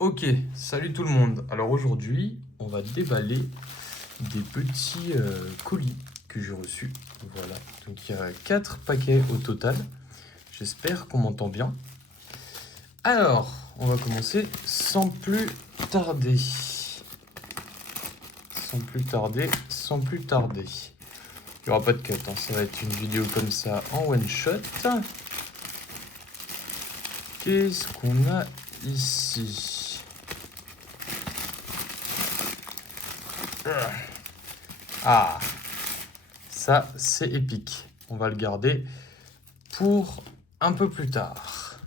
Ok, salut tout le monde. Alors aujourd'hui, on va déballer des petits colis que j'ai reçus. Voilà, donc il y a 4 paquets au total. J'espère qu'on m'entend bien. Alors, on va commencer sans plus tarder. Sans plus tarder. Il n'y aura pas de cut, hein. Ça va être une vidéo comme ça en one shot. Qu'est-ce qu'on a ici ? Ah, ça c'est épique. On va le garder pour un peu plus tard.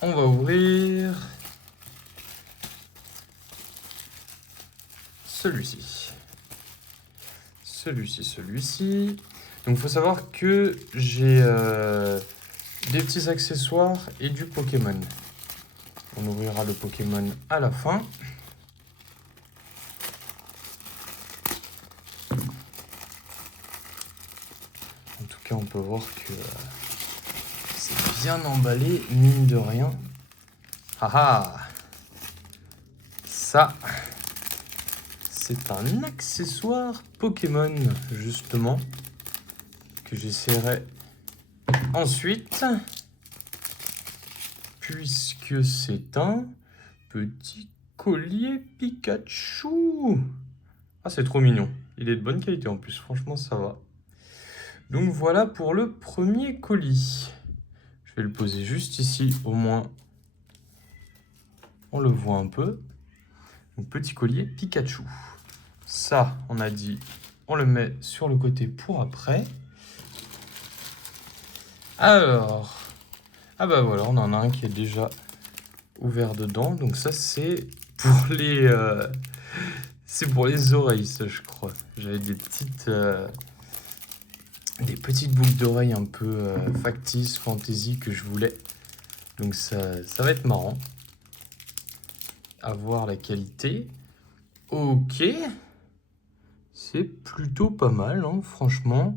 On va ouvrir celui-ci. Celui-ci. Donc il faut savoir que j'ai des petits accessoires et du Pokémon. On ouvrira le Pokémon à la fin. En tout cas, on peut voir que c'est bien emballé, mine de rien. Haha! Ça, c'est un accessoire Pokémon, justement, que j'essaierai ensuite, puisque c'est un petit collier Pikachu. Ah, c'est trop mignon. Il est de bonne qualité en plus, franchement, ça va. Donc voilà pour le premier colis. Je vais le poser juste ici, au moins on le voit un peu. Donc petit collier Pikachu. Ça, on a dit, on le met sur le côté pour après. Alors, ah bah voilà, on en a un qui est déjà ouvert dedans. Donc ça, c'est pour les oreilles, ça, je crois. J'avais des petites boucles d'oreilles un peu factices, fantasy que je voulais. Donc ça va être marrant. À voir la qualité. Ok. C'est plutôt pas mal, hein, franchement.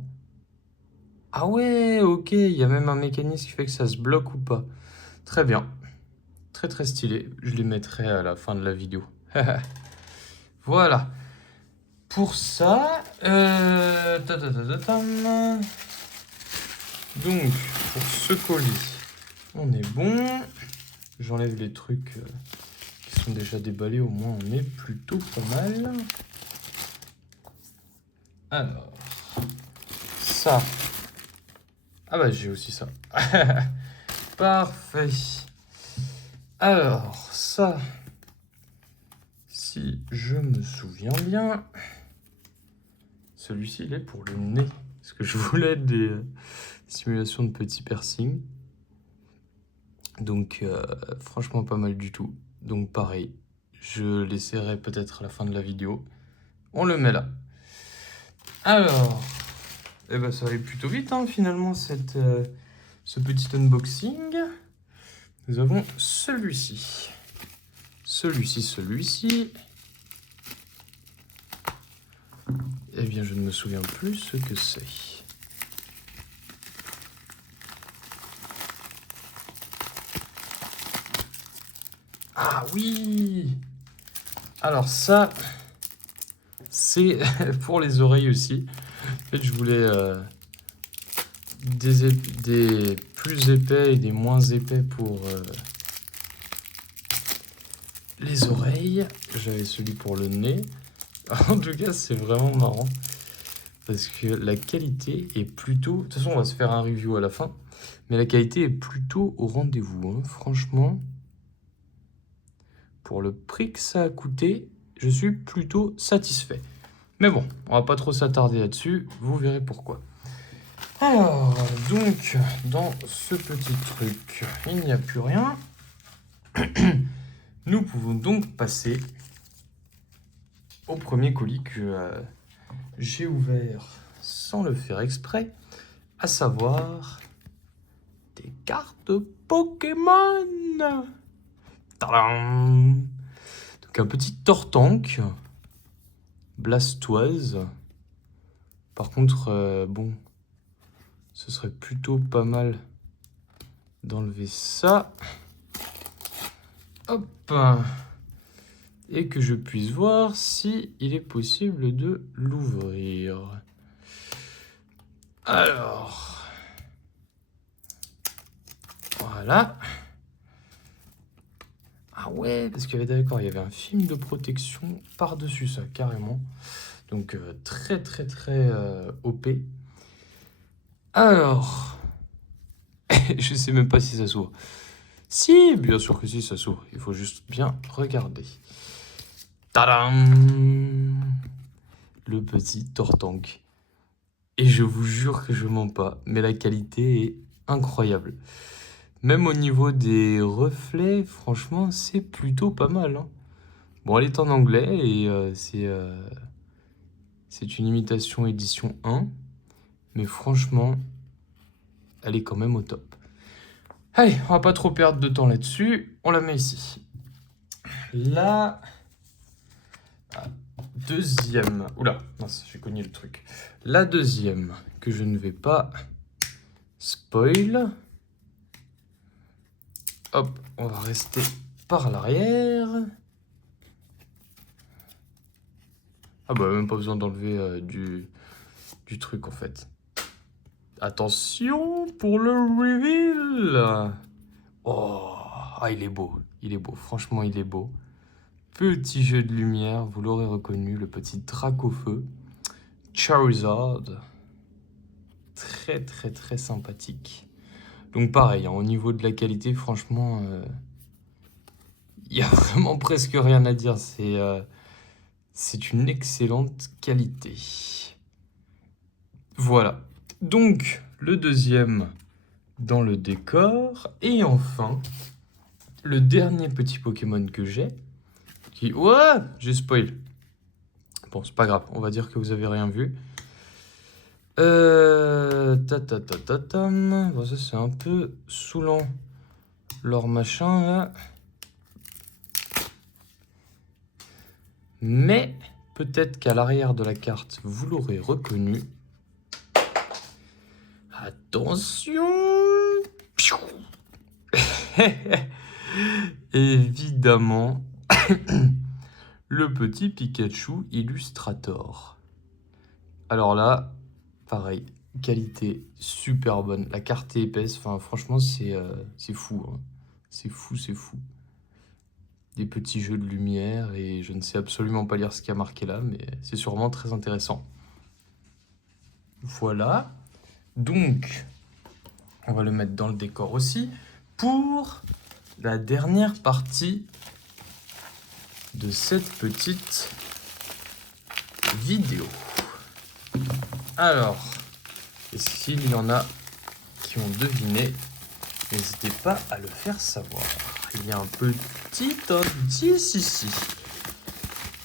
Ah ouais, ok. Il y a même un mécanisme qui fait que ça se bloque ou pas. Très bien. Très très stylé. Je les mettrai à la fin de la vidéo. Voilà. Pour ça, donc, pour ce colis, on est bon. J'enlève les trucs qui sont déjà déballés. Au moins, on est plutôt pas mal. Alors, ça. Ah bah, j'ai aussi ça. Parfait. Alors, ça, si je me souviens bien, celui-ci, il est pour le nez. Parce que je voulais des simulations de petits piercings. Donc, franchement, pas mal du tout. Donc, pareil, je l'essaierai peut-être à la fin de la vidéo. On le met là. Alors, eh ben, ça allait plutôt vite, hein, finalement, ce petit unboxing. Nous avons celui-ci. Celui-ci. Eh bien, je ne me souviens plus ce que c'est. Ah oui! Alors ça, c'est pour les oreilles aussi. En fait, je voulais des plus épais et des moins épais pour les oreilles. J'avais celui pour le nez. En tout cas, c'est vraiment marrant. Parce que la qualité est plutôt... De toute façon, on va se faire un review à la fin. Mais la qualité est plutôt au rendez-vous, hein. Franchement, pour le prix que ça a coûté, je suis plutôt satisfait. Mais bon, on va pas trop s'attarder là-dessus. Vous verrez pourquoi. Alors, donc, dans ce petit truc, il n'y a plus rien. Nous pouvons donc passer au premier colis que j'ai ouvert sans le faire exprès, à savoir des cartes Pokémon. Tadam! Donc un petit Tortank, Blastoise. Par contre, bon, ce serait plutôt pas mal d'enlever ça. Hop. Et que je puisse voir si il est possible de l'ouvrir. Alors. Voilà. Ah ouais, parce qu'il y avait d'accord, il y avait un film de protection par-dessus ça, carrément. Donc très très très OP. Alors, je sais même pas si ça s'ouvre. Si, bien sûr que si, ça s'ouvre. Il faut juste bien regarder. Tadam! Le petit Tortank. Et je vous jure que je mens pas, mais la qualité est incroyable. Même au niveau des reflets, franchement, c'est plutôt pas mal, hein. Bon, elle est en anglais et c'est une imitation édition 1. Mais franchement, elle est quand même au top. Allez, on va pas trop perdre de temps là-dessus. On la met ici. La deuxième... Oula, mince, j'ai cogné le truc. La deuxième, que je ne vais pas spoil. Hop, on va rester par l'arrière. Ah bah, même pas besoin d'enlever du truc, en fait. Attention pour le reveal. Oh, ah, il est beau. Il est beau. Franchement, il est beau. Petit jeu de lumière, vous l'aurez reconnu, le petit Dracofeu. Charizard. Très, très, très sympathique. Donc pareil, hein, au niveau de la qualité, franchement, il y a vraiment presque rien à dire. C'est une excellente qualité. Voilà. Donc, le deuxième dans le décor. Et enfin, le dernier petit Pokémon que j'ai. Qui... Ouais, j'ai spoil. Bon, c'est pas grave. On va dire que vous avez rien vu. Bon, ça, c'est un peu saoulant. Leur machin, là. Mais, peut-être qu'à l'arrière de la carte, vous l'aurez reconnu. Attention. Évidemment, le petit Pikachu Illustrator. Alors là, pareil, qualité super bonne. La carte est épaisse, enfin franchement c'est fou, hein. C'est fou, c'est fou. Des petits jeux de lumière et je ne sais absolument pas lire ce qu'il y a marqué là, mais c'est sûrement très intéressant. Voilà. Donc, on va le mettre dans le décor aussi pour la dernière partie de cette petite vidéo. Alors, et s'il y en a qui ont deviné, n'hésitez pas à le faire savoir. Il y a un petit indice ici.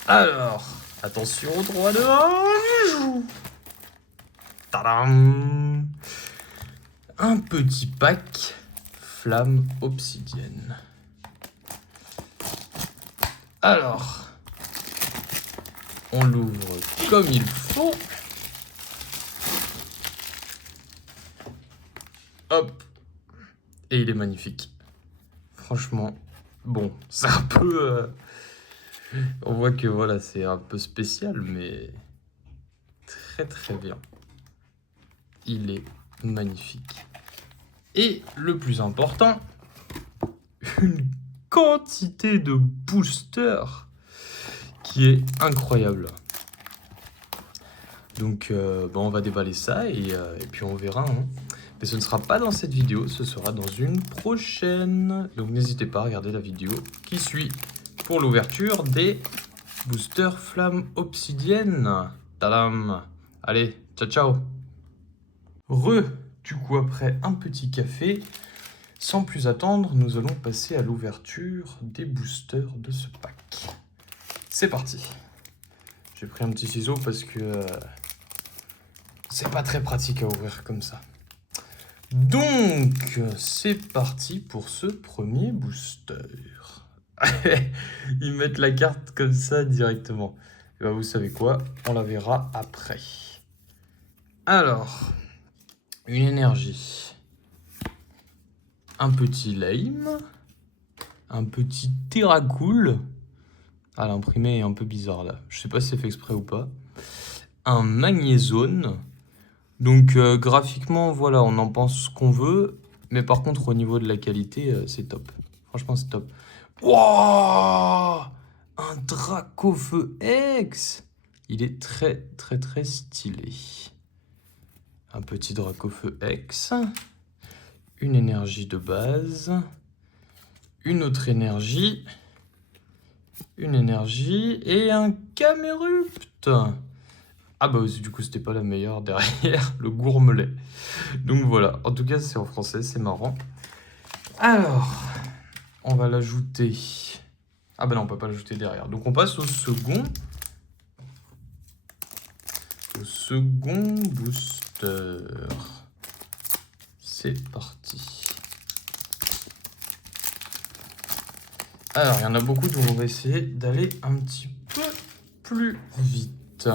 Alors, attention au droit devant. Tadam! Un petit pack flamme obsidienne. Alors, on l'ouvre comme il faut. Hop. Et il est magnifique. Franchement, bon, c'est un peu... on voit que voilà, c'est un peu spécial, mais très très bien. Il est magnifique. Et le plus important, une quantité de boosters qui est incroyable. Donc, bon, on va déballer ça et puis on verra, hein. Mais ce ne sera pas dans cette vidéo, ce sera dans une prochaine. Donc n'hésitez pas à regarder la vidéo qui suit pour l'ouverture des boosters flamme obsidienne. Tadam! Allez, ciao ciao! Du coup après un petit café, sans plus attendre, nous allons passer à l'ouverture des boosters de ce pack. C'est parti! J'ai pris un petit ciseau parce que c'est pas très pratique à ouvrir comme ça. Donc, c'est parti pour ce premier booster. Ils mettent la carte comme ça directement. Et ben, vous savez quoi? On la verra après. Alors, une énergie. Un petit lame. Un petit Terracool. Ah, l'imprimé est un peu bizarre là. Je sais pas si c'est fait exprès ou pas. Un Magnézone. Donc graphiquement, voilà, on en pense ce qu'on veut. Mais par contre, au niveau de la qualité, c'est top. Franchement, c'est top. Wouah! Un Dracofeu X! Il est très, très, très stylé. Un petit Dracofeu X. Une énergie de base. Une autre énergie. Une énergie. Et un Camerupt. Ah bah du coup, c'était pas la meilleure derrière. Le Gourmelet. Donc voilà. En tout cas, c'est en français. C'est marrant. Alors, on va l'ajouter. Ah bah non, on peut pas l'ajouter derrière. Donc on passe au second. Au second booster. C'est parti. Alors, il y en a beaucoup, donc on va essayer d'aller un petit peu plus vite.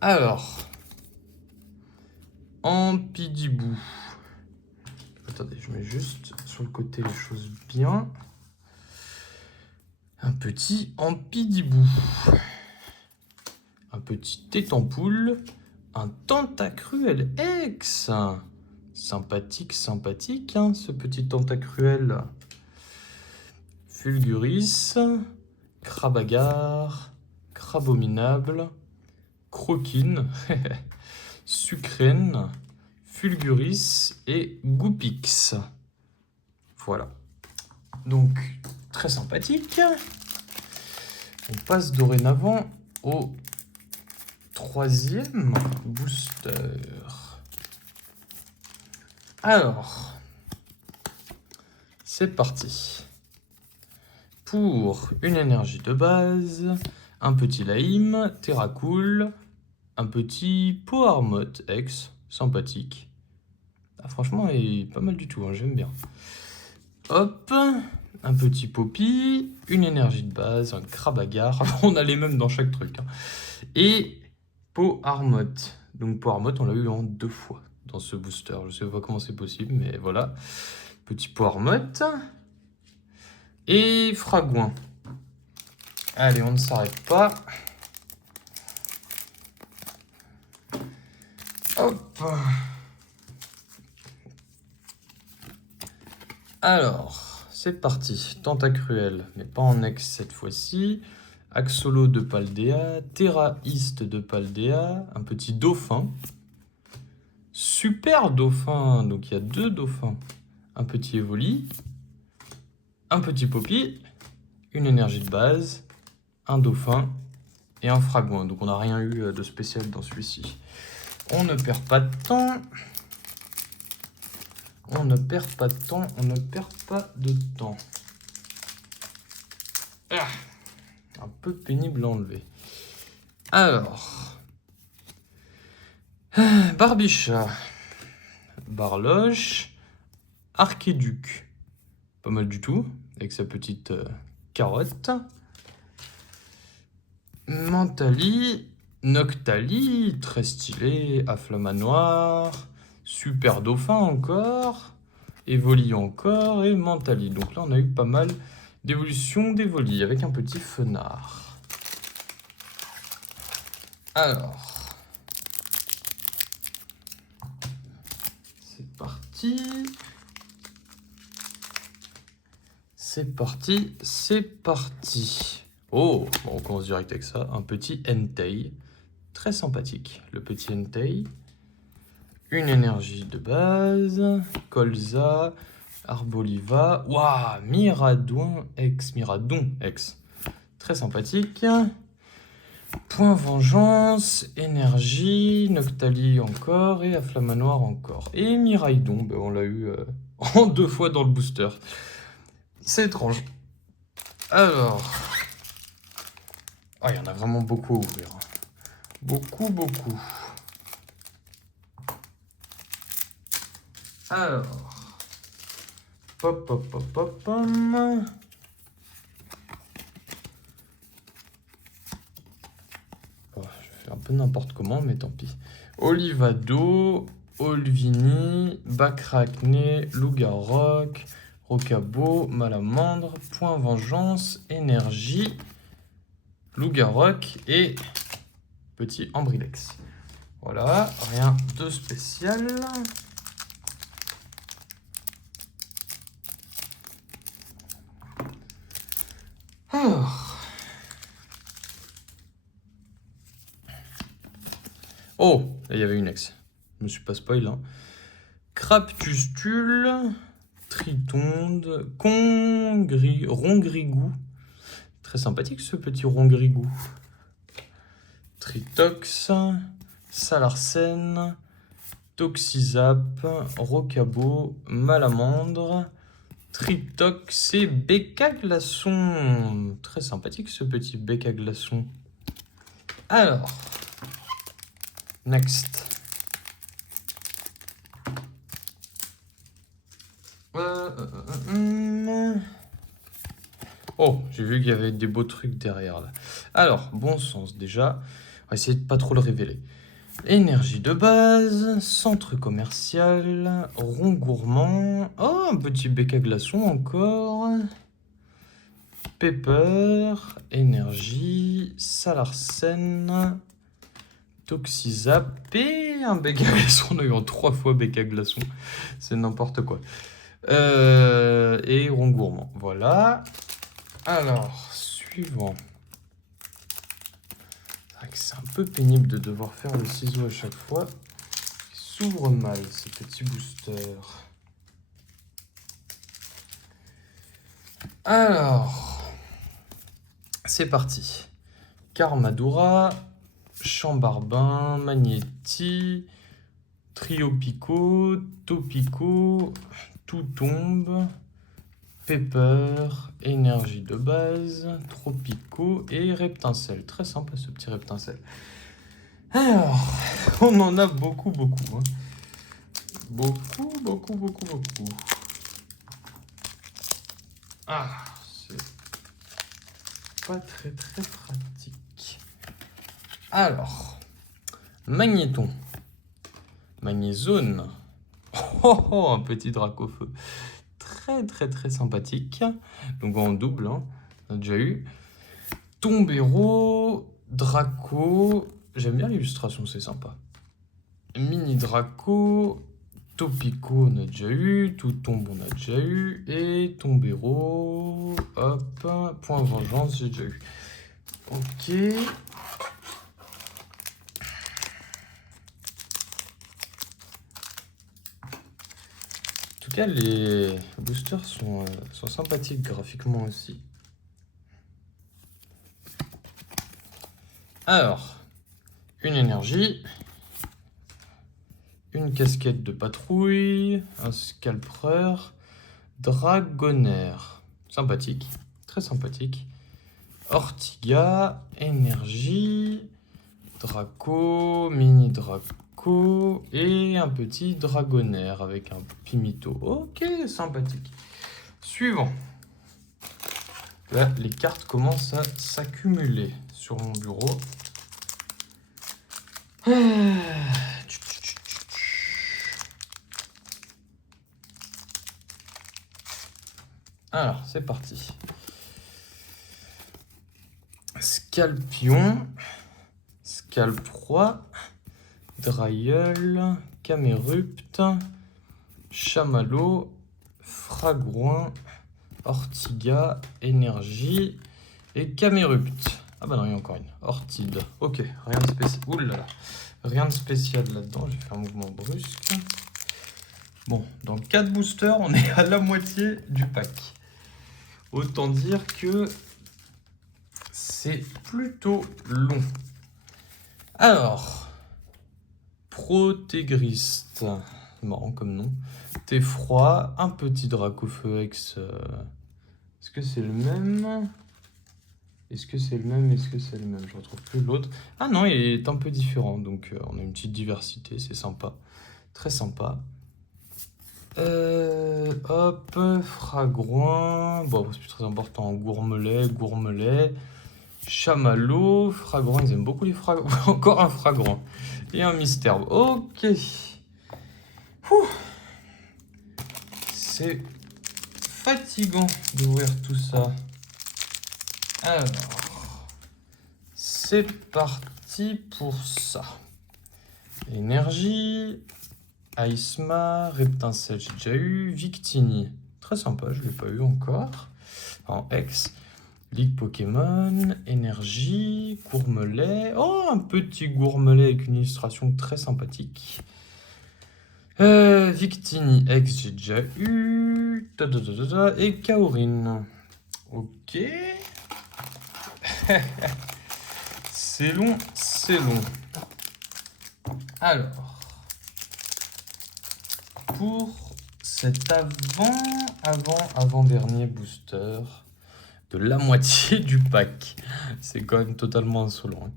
Alors, Ampidibou. Attendez, je mets juste sur le côté les choses bien. Un petit Ampidibou. Un petit Tétampoule. Un Tentacruel X. Sympathique, sympathique, hein, ce petit Tentacruel. Fulguris. Crabagar. Crabominable. Croquine. Sucrène. Fulguris et Goupix. Voilà. Donc, très sympathique. On passe dorénavant au troisième booster. Alors, c'est parti. Pour une énergie de base, un petit Laïm, Terracool, un petit Poarmot X, sympathique. Ah, franchement, il est pas mal du tout, hein, j'aime bien. Hop, un petit Poppy, une énergie de base, un Crabagar. On a les mêmes dans chaque truc. Hein. Et Poarmot. Donc Poarmot, on l'a eu en 2 fois dans ce booster. Je sais pas comment c'est possible, mais voilà. Petit Poarmot. Et Fragouin. Allez, on ne s'arrête pas. Hop. Alors, c'est parti. Tentacruel, mais pas en X cette fois-ci. Axolo de Paldea. Terraiste de Paldea. Un petit dauphin. Super dauphin. Donc il y a 2 dauphins. Un petit Evoli. Un petit Poppy. Une énergie de base. Un dauphin. Et un Fragouin. Donc on n'a rien eu de spécial dans celui-ci. On ne perd pas de temps. On ne perd pas de temps. On ne perd pas de temps. Ah, un peu pénible à enlever. Alors. Barbichat. Barloche. Archéduc. Pas mal du tout. Avec sa petite carotte. Mentali. Noctali. Très stylé. Afflamanoir. Super dauphin encore. Evoli encore. Et Mentali. Donc là, on a eu pas mal d'évolution d'Evoli avec un petit Fenard. Alors. C'est parti. C'est parti. C'est parti. Oh, bon, on commence direct avec ça. Un petit Entei. Très sympathique. Le petit Entei. Une énergie de base. Colza. Arboliva. Waouh, Miradon X. Très sympathique. Point vengeance. Énergie. Noctali encore. Et Afflamanoir encore. Et Miraidon, ben on l'a eu en 2 fois dans le booster. C'est étrange. Alors. Ah, il y en a vraiment beaucoup à ouvrir. Beaucoup. Alors. Pop. Oh, je fais un peu n'importe comment, mais tant pis. Olivado, Olvini, Bacracné, Lougarroc, Rocabo, Malamandre, Point Vengeance, Énergie, Loup-Garroc et petit Ambrilex. Voilà, rien de spécial. Alors. Oh, il y avait une ex. Je me suis pas spoil, hein. Crapustule, Tritonde, Rongrigou. Très sympathique ce petit Rongrigou. Tritox, Salarcène, Toxizap, Rocabo, Malamandre, Tritox et Béca Glaçon. Très sympathique ce petit Béca Glaçon. Alors, next. Oh, j'ai vu qu'il y avait des beaux trucs derrière là. Alors, bon sens déjà. On va essayer de pas trop le révéler. Énergie de base, centre commercial, rond gourmand. Oh, un petit bec à glaçon encore. Pepper, énergie, Salarcène, Toxizap et un bec à glaçon. On a eu en 3 fois bec à glaçon. C'est n'importe quoi. Et rond gourmand. Voilà. Alors, suivant. C'est un peu pénible de devoir faire le ciseau à chaque fois. Il s'ouvre mal, ce petit booster. Alors, c'est parti. Karmadura, Chambarbin, Magnéti, Triopico, Topico, Tout tombe, Pepper, énergie de base, Tropico et Reptincelle. Très sympa ce petit Reptincelle. Alors, on en a beaucoup. Hein. Beaucoup. Ah, c'est pas très pratique. Alors, Magnéton, Magnézone. Oh, un petit Dracofeu. Très sympathique. Donc en double, hein. On a déjà eu. Tombero, Draco. J'aime bien l'illustration, c'est sympa. Mini Draco, Topico, on a déjà eu. Tout tombe, on a déjà eu. Et Tombero, hop, Point Vengeance, j'ai déjà eu. Ok. En tout cas, les boosters sont sympathiques graphiquement aussi. Alors, une énergie, une casquette de patrouille, un scalpreur, dragonnaire. Sympathique, très sympathique. Ortiga, énergie, Draco, mini Draco et un petit dragonnaire avec un pimito. Ok, sympathique. Suivant. Là, les cartes commencent à s'accumuler sur mon bureau. Alors, c'est parti. Scalpion, Scalproie, Drailleul, Camérupt, Chamallow, Fragouin, Ortiga, Énergie et Camérupt. Ah bah non, il y a encore une. Ortide. Ok, rien de spécial. Ouh là là. Rien de spécial là-dedans. J'ai fait un mouvement brusque. Bon, dans 4 boosters, on est à la moitié du pack. Autant dire que c'est plutôt long. Alors, Protégriste. Marrant comme nom. Thé-froid, un petit Dracofeu X. Est-ce que c'est le même ? Est-ce que c'est le même ? Je retrouve plus l'autre. Ah non, il est un peu différent. Donc, on a une petite diversité. C'est sympa. Très sympa. Hop, Fragouin. Bon, c'est plus très important. Gourmelet. Chamallow. Fragouin, ils aiment beaucoup les fragouins. Encore un Fragouin. Et un Mystère. Ok. C'est fatigant d'ouvrir tout ça. Alors, c'est parti pour ça. Énergie, Aisma, Reptincelle, j'ai déjà eu. Victini, très sympa, je ne l'ai pas eu encore. En X. Ligue Pokémon, Énergie, Gourmelet. Oh, un petit Gourmelet avec une illustration très sympathique. Victini X, j'ai déjà eu. Et Kaorin. Ok. C'est long, c'est long. Alors, pour cet avant-dernier booster de la moitié du pack, c'est quand même totalement insolent. Hein.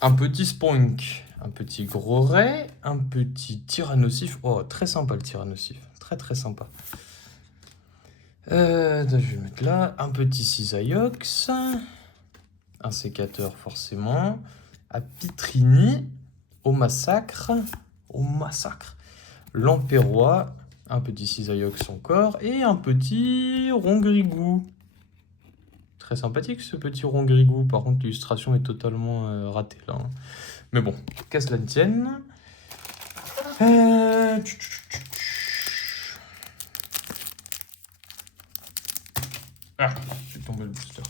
Un petit Spunk, un petit Gros Ray, un petit Tyrannosif. Oh, très sympa le Tyrannosif, très très sympa. Je vais mettre là un petit Cisaiox, un sécateur forcément, Apitrini, au massacre, Lampérois, un petit Cisaiox encore et un petit Rongrigou. Très sympathique ce petit Rongrigou, par contre l'illustration est totalement ratée là. Hein. Mais bon, qu'à cela ne tienne. Ah, j'ai tombé le booster.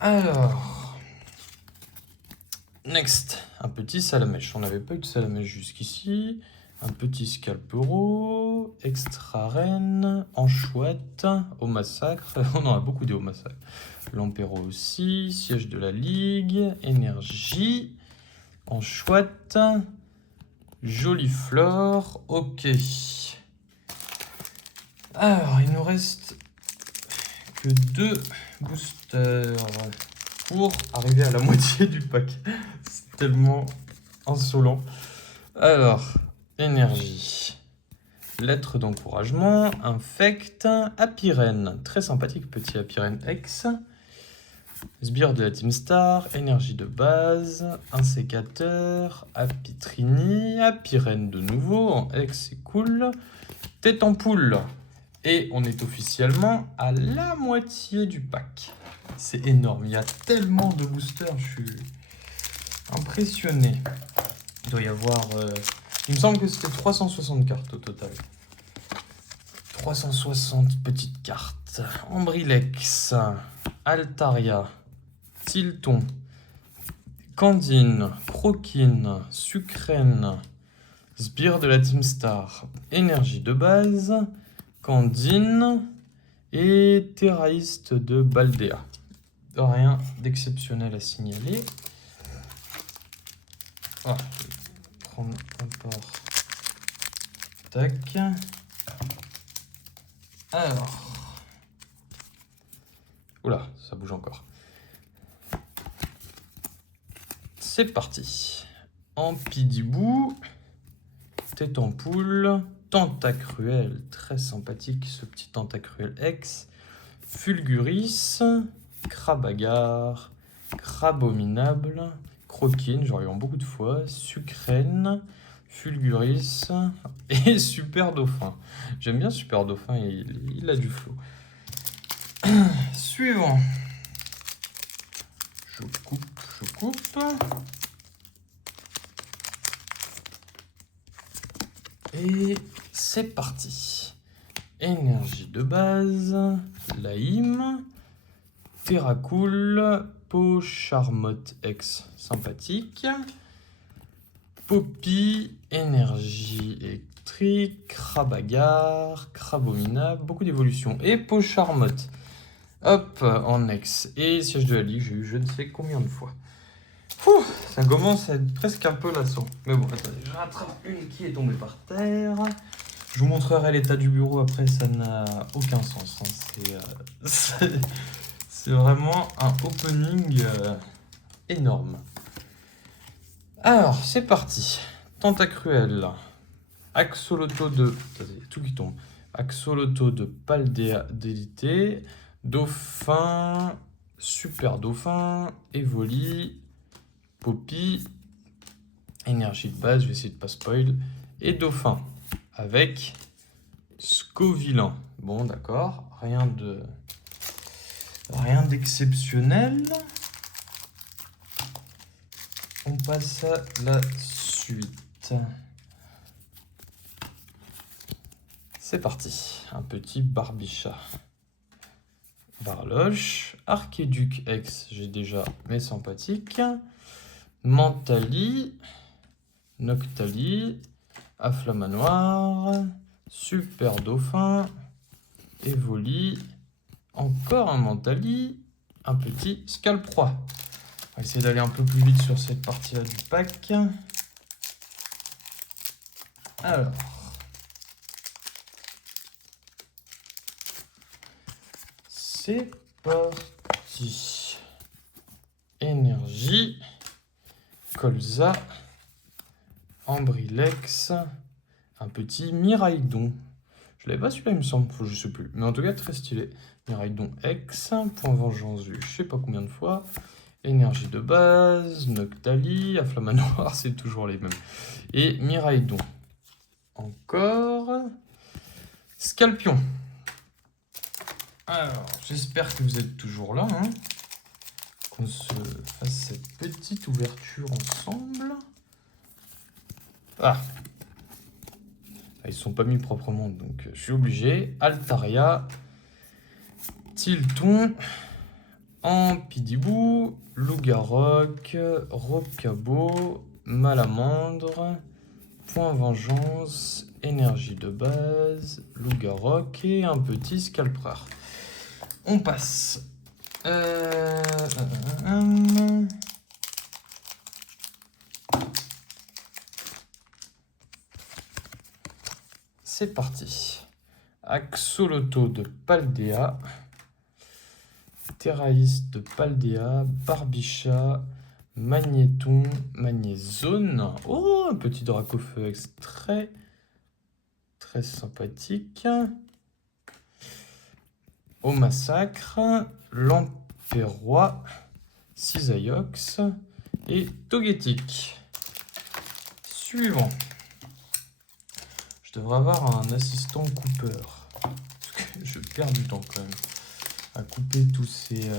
Alors, next, un petit Salamèche. On n'avait pas eu de Salamèche jusqu'ici. Un petit Scalpero, Extra Reine, Anchouette, au massacre. On en a beaucoup des au massacre. Lampéro aussi, Siège de la Ligue, Énergie, Anchouette, Joliflore, ok. Alors, il nous reste que 2 boosters pour arriver à la moitié du pack. C'est tellement insolent. Alors, Énergie. Lettre d'encouragement, Infect, Apirène. Très sympathique petit Apirène X. Sbire de la Team Star, Énergie de base, un sécateur, Apitrini, Apirène de nouveau, en X c'est cool. Tête en poule. Et on est officiellement à la moitié du pack. C'est énorme, il y a tellement de boosters, je suis impressionné. Il doit y avoir... il me semble que c'était 360 cartes au total. 360 petites cartes. Ambrilex, Altaria, Tilton, Candine, Croquine, Sucrène, Sbire de la Team Star, Énergie de base, Candine et Terraïste de Baldea. Rien d'exceptionnel à signaler. Voilà, je vais prendre un port. Tac. Alors. Oula, ça bouge encore. C'est parti. Ampidibou, Tête en poule, Tentacruel, très sympathique ce petit Tentacruel X, Fulguris, Crabagar, Crabominable, Croquine, j'en ai eu beaucoup de fois, Sucrène, Fulguris et Super Dauphin. J'aime bien Super Dauphin, il a du flow. Suivant. Je coupe. Et c'est parti. Énergie de base, Laïm, Terracool, Peau Charmotte X, sympathique. Poppy, Énergie électrique, Crabagar, Crabominable, beaucoup d'évolutions. Et Peau Charmotte. Hop, en X. Et Siège de la Ligue, j'ai eu je ne sais combien de fois. Ouh, ça commence à être presque un peu lassant. Mais bon, attendez, je rattrape une qui est tombée par terre. Je vous montrerai l'état du bureau après, ça n'a aucun sens. Hein. C'est vraiment un opening énorme. Alors, c'est parti. Tentacruel. Axoloto de... Attendez, il y a tout qui tombe. Axoloto de Paldea d'élité. Dauphin. Super Dauphin. Evoli. Poppy, Énergie de base, je vais essayer de pas spoil, et Dauphin, avec Scovillain. Bon, d'accord. Rien d'exceptionnel. On passe à la suite. C'est parti. Un petit Barbichat. Barloche. Archiduc X, j'ai déjà mes sympathiques. Mentali. Noctali. Afflamanoir. Super Dauphin. Evoli. Encore un Mentali. Un petit Scalproie. On va essayer d'aller un peu plus vite sur cette partie-là du pack. Alors. C'est parti. Énergie. Colza. Ambrilex. Un petit Miraidon. Je l'avais pas celui-là, il me semble. Je sais plus. Mais en tout cas, très stylé. Miraidon X. Point vengeance vu je sais pas combien de fois. Énergie de base. Noctali. Afflamanoir, c'est toujours les mêmes. Et Miraidon. Encore. Scalpion. Alors, j'espère que vous êtes toujours là. Hein, qu'on se fasse cette petite ouverture ensemble. Ah, ils sont pas mis proprement, donc je suis obligé. Altaria, Tilton, Ampidibou, Lougaroc, Rocabo, Malamandre, Point Vengeance, Énergie de base, Lougaroc et un petit Scalpreur. On passe. C'est parti. Axoloto de Paldea. Terraïs de Paldea. Barbichat. Magnéton. Magnézone. Oh, un petit Dracofeu extrait. Très sympathique. Au massacre. Lampérois. Cisaiox. Et Togetic. Suivant. Je devrais avoir un assistant Cooper. Parce que je perds du temps quand même à couper tous ces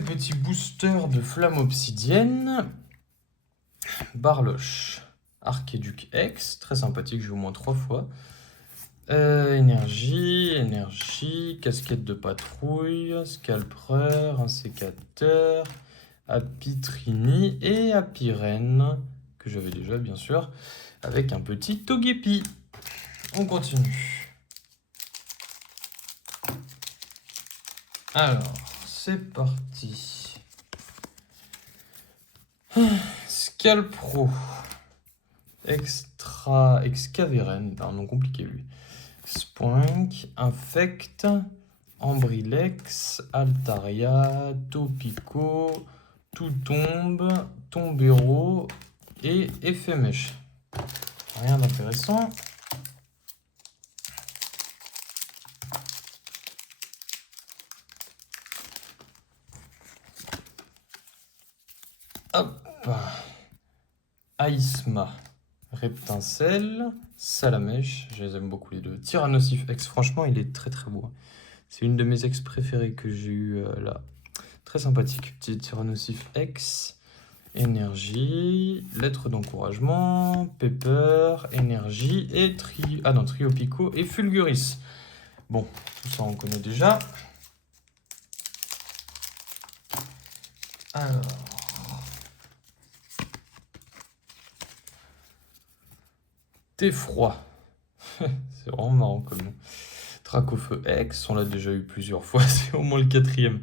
petits boosters de flamme obsidienne. Barloche. Archiduc X. Très sympathique, j'ai au moins 3 fois. Énergie. Casquette de patrouille. Scalpreur. Un sécateur. Apitrini et Apirène. Que j'avais déjà bien sûr. Avec un petit Togepi. On continue. Alors, c'est parti. Scalpro. Extra Excaveren, un nom compliqué lui. Spoink, Infect, Ambrilex, Altaria, Topico, Toutombe, Tombero et Éphémèche. Rien d'intéressant. Hop. Aïsma, Reptincelle, Salamèche, je les aime beaucoup les deux. Tyrannosif X, franchement il est très très beau. C'est une de mes ex préférées que j'ai eu là. Très sympathique. Petit Tyrannosif X. Énergie, lettre d'encouragement, Pepper, énergie et Trio Pico et Fulguris. Bon, tout ça on connaît déjà. Alors. Thé froid. C'est vraiment marrant comme nom. Dracofeu X, on l'a déjà eu plusieurs fois, c'est au moins le 4e.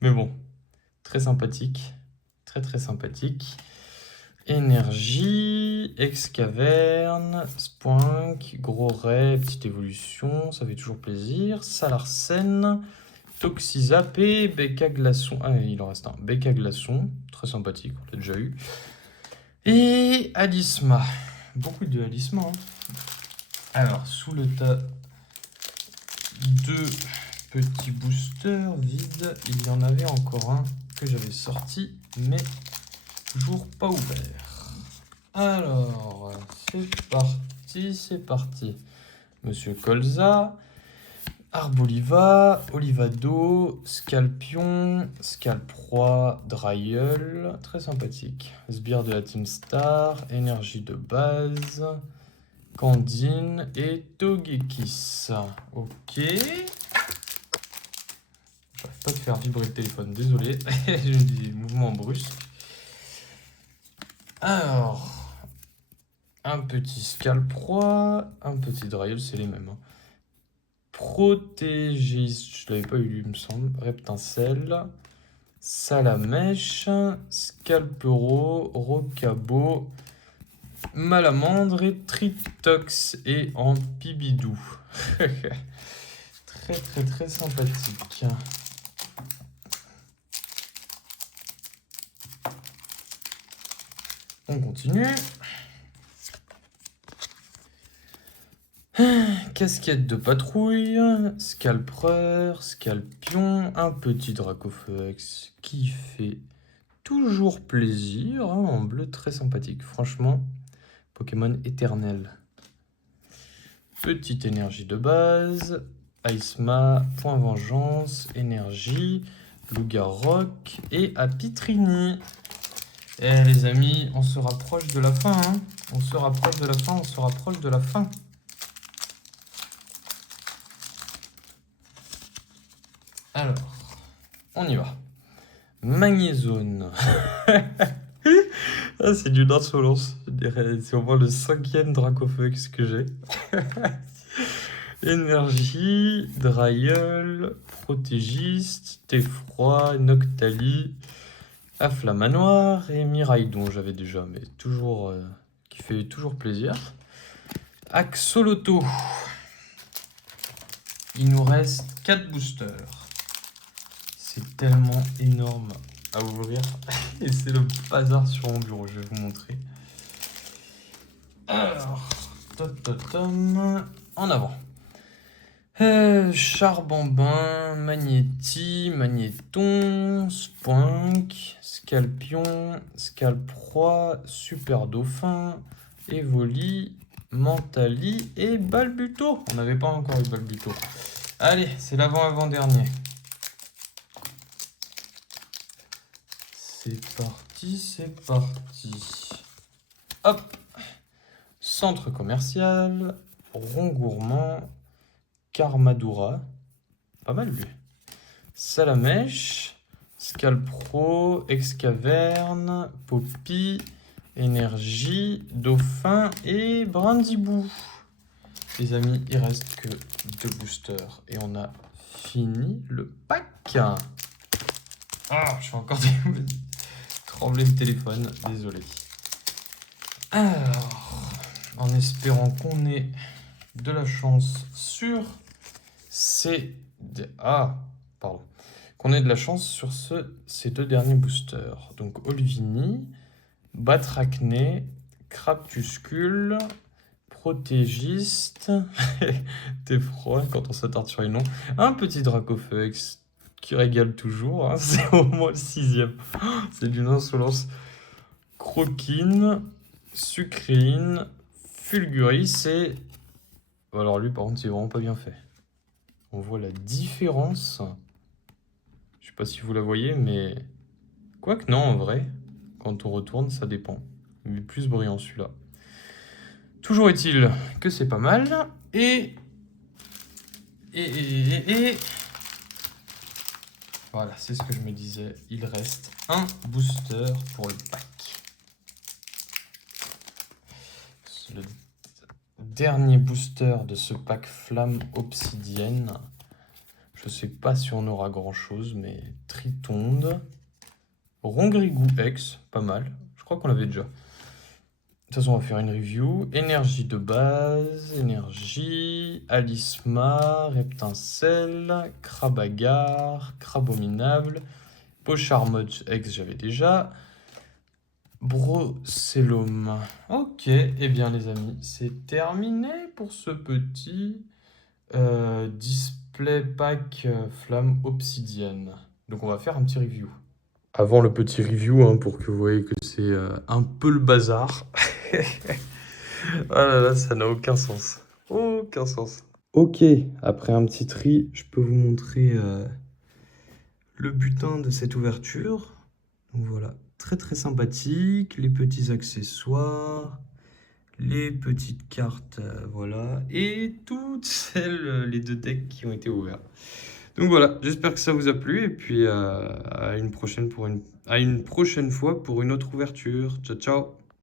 Mais bon, très sympathique. Très sympathique. Énergie, Excaverne, Spoink, Gros Ray, petite évolution, ça fait toujours plaisir. Salarsen, Toxizap et Becca Glaçon. Ah, il en reste un. Becca Glaçon, très sympathique, on l'a déjà eu. Et Alisma. Beaucoup de Alisma. Hein. Alors, sous le tas, 2 petits boosters vides. Il y en avait encore un que j'avais sorti, mais toujours pas ouvert. Alors, c'est parti. c'est parti. Monsieur Colza, Arboliva, Olivado, Scalpion, Scalproie, Dryeul, très sympathique. Sbire de la Team Star, Énergie de base, Candine et Togekiss. Ok. J'arrive pas de faire vibrer le téléphone, désolé. J'ai des mouvements brusques. Alors, un petit Scalproie, un petit Dryeul, c'est les mêmes. Protégiste, je l'avais pas eu, il me semble. Reptincelle, Salamèche, Scalpero, Rocabo, Malamandre et Tritox et Ampibidou. Très très très sympathique. On continue. Casquette de patrouille, Scalpreur, Scalpion, un petit Dracofex qui fait toujours plaisir, hein, en bleu très sympathique. Franchement, Pokémon éternel. Petite énergie de base, Aisma, Point Vengeance, Énergie, Lougarrock et Apitrini. Eh les amis, on se rapproche de la fin, hein. On se rapproche de la fin, on se rapproche de la fin. Alors, on y va. Magnézone. Ah, c'est d'une insolence. Je dirais, c'est au moins le 5e Dracofex que j'ai. Énergie, Dryeul, Protégiste, Theffroi, Noctali, Afflamanoir et Miraidon, j'avais déjà, mais toujours qui fait toujours plaisir. Axoloto. Il nous reste 4 boosters. C'est tellement énorme à ouvrir. Et c'est le bazar sur mon bureau, je vais vous montrer. Alors, en avant. Charbambin, Magnéti, Magnéton, Spoink, Scalpion, Scalproie, Super Dauphin, Evoli, Mentali et Balbuto. On n'avait pas encore eu Balbuto. Allez, c'est l'avant-avant-dernier. C'est parti, c'est parti. Hop. Centre commercial, Rond Gourmand, Karmadura, pas mal lui. Salamèche, Scalpro, Excaverne, Poppy, Énergie, Dauphin et Brindibou. Les amis, il reste que 2 boosters et on a fini le pack. Ah, je fais encore trembler le téléphone, désolé. Alors, en espérant qu'on ait de la chance sur qu'on ait de la chance sur ces 2 derniers boosters. Donc Olvini, Batracné, Craptuscule, Protégiste, t'es froid quand on s'attarde sur les noms. Un petit Dracofex qui régale toujours, hein. C'est au moins le 6e. C'est d'une insolence. Croquine, Sucrine, Fulguris et... Alors lui par contre c'est vraiment pas bien fait. On voit la différence. Je sais pas si vous la voyez, mais... Quoique non, en vrai, quand on retourne, ça dépend. Il est plus brillant celui-là. Toujours est-il que c'est pas mal. Et... Voilà, c'est ce que je me disais. Il reste un booster pour le pack. Le dernier booster de ce pack Flamme Obsidienne. Je sais pas si on aura grand chose, mais Tritonde, Rongrigou X, pas mal. Je crois qu'on l'avait déjà. De toute façon, on va faire une review. Énergie de base, Énergie, Alisma, Reptincelle, Crabagar, Crabominable, Pocharmoch X, j'avais déjà. Brocellum. Ok, eh bien les amis, c'est terminé pour ce petit display pack Flamme Obsidienne. Donc on va faire un petit review. Avant le petit review, hein, pour que vous voyez que c'est un peu le bazar. Ah là là, ça n'a aucun sens. Aucun sens. Ok, après un petit tri, je peux vous montrer le butin de cette ouverture. Donc voilà, très très sympathique, les petits accessoires, les petites cartes, voilà, et toutes celles, les deux decks qui ont été ouverts. Donc voilà, j'espère que ça vous a plu, et puis à une prochaine fois pour une autre ouverture. Ciao ciao!